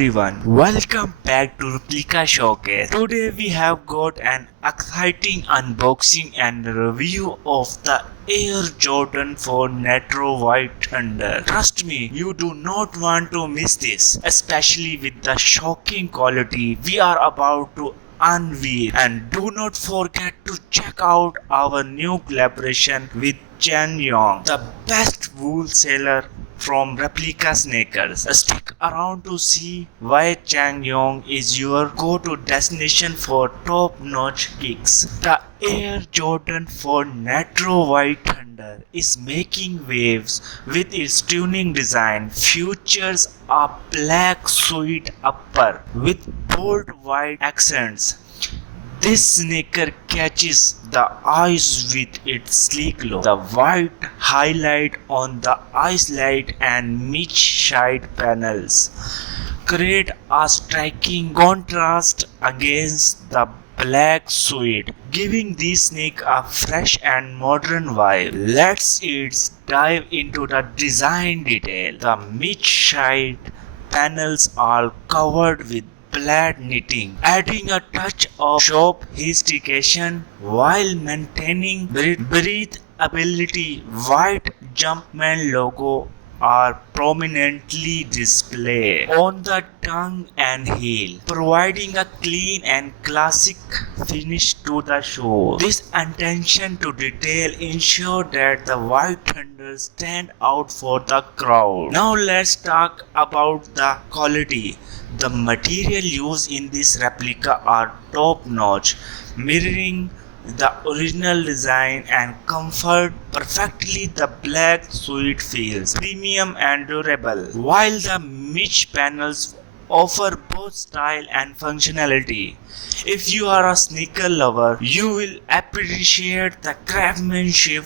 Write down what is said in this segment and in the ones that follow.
everyone, welcome back to Replica Showcase. Today we have got an exciting unboxing and review of the Air Jordan 4 Nitro White Thunder. Trust me, you do not want to miss this, especially with the shocking quality we are about to unveil. And do not forget to check out our new collaboration with Chen Yong, the best wholesaler from Replica sneakers. Stick around to see why Chen Yong is your go-to destination for top-notch kicks. The Air Jordan 4 Nitro White Thunder is making waves with its stunning design. Features a black suede upper with bold white accents. This sneaker catches the eyes with its sleek look. The white highlight on the eyelight and mid-side panels create a striking contrast against the black suede, giving this sneaker a fresh and modern vibe. Let's dive into the design detail. The mid-side panels are covered with plaid knitting, adding a touch of sophistication while maintaining breathability. White Jumpman logo are prominently displayed on the tongue and heel, providing a clean and classic finish to the shoe. This attention to detail ensures that the White Thunder stand out for the crowd. Now let's talk about the quality. The material used in this replica are top-notch, mirroring the original design and comfort perfectly. The black suede feels premium and durable, while the mesh panels offer both style and functionality. If you are a sneaker lover, you will appreciate the craftsmanship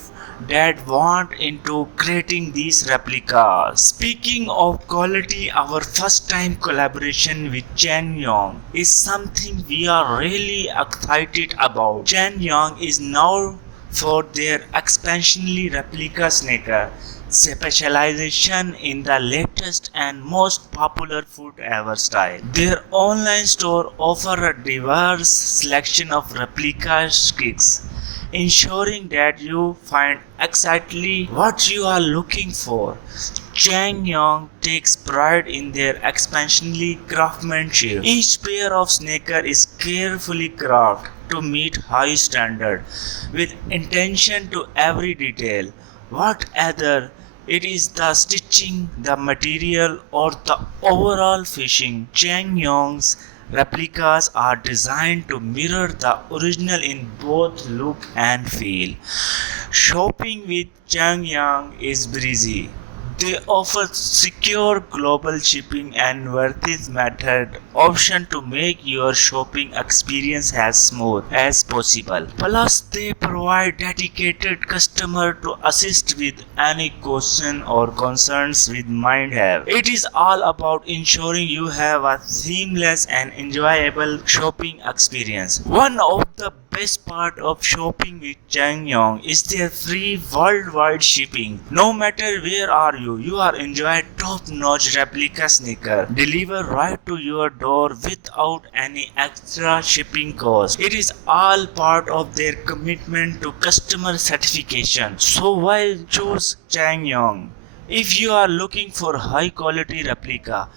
that went into creating these replicas. Speaking of quality, our first time collaboration with Chen Yong is something we are really excited about. Chen Yong is known for their expansionally replica sneaker specialization in the latest and most popular footwear style. Their online store offers a diverse selection of replica kicks, ensuring that you find exactly what you are looking for. Chen Yong takes pride in their expansionally craftsmanship. Each pair of sneakers is carefully crafted to meet high standard with attention to every detail. Whether it is the stitching, the material, or the overall finishing, Chen Yong's replicas are designed to mirror the original in both look and feel. Shopping with Chen Yong is breezy. They offer secure global shipping and worth method option to make your shopping experience as smooth as possible. Plus, they provide dedicated customer to assist with any question or concerns with mind have. It is all about ensuring you have a seamless and enjoyable shopping experience. One of the best part of shopping with Chen Yong is their free worldwide shipping. No matter where are you, you are enjoying top-notch replica sneaker delivered right to your door without any extra shipping cost. It is all part of their commitment to customer satisfaction. So why choose Chen Yong? If you are looking for high quality replica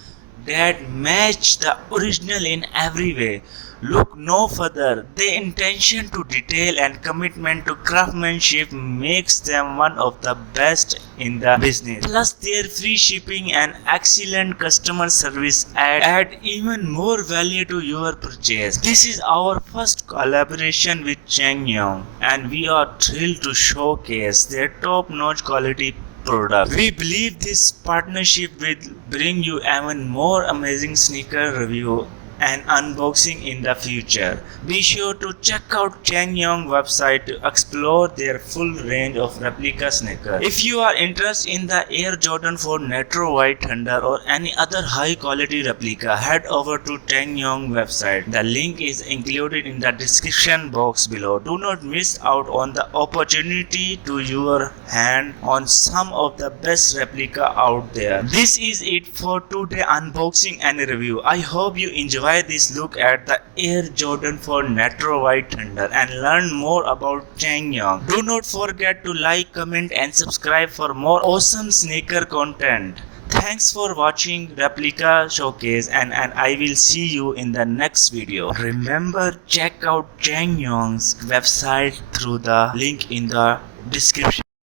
that match the original in every way, look no further. Their attention to detail and commitment to craftsmanship makes them one of the best in the business. Plus, their free shipping and excellent customer service add even more value to your purchase. This is our first collaboration with Chen Yong, and we are thrilled to showcase their top-notch quality product. We believe this partnership will bring you even more amazing sneaker review and unboxing in the future. Be sure to check out Chen Yong website to explore their full range of replica sneakers. If you are interested in the Air Jordan 4 Nitro White Thunder or any other high quality replica, head over to Chen Yong website. The link is included in the description box below. Do not miss out on the opportunity to your hand on some of the best replica out there. This is it for today unboxing and review. I hope you enjoy this look at the Air Jordan 4 Nitro White Thunder and learn more about Chen Yong. Do not forget to like, comment and subscribe for more awesome sneaker content. Thanks for watching Replica Showcase and I will see you in the next video. Remember, check out Chen Yong's website through the link in the description.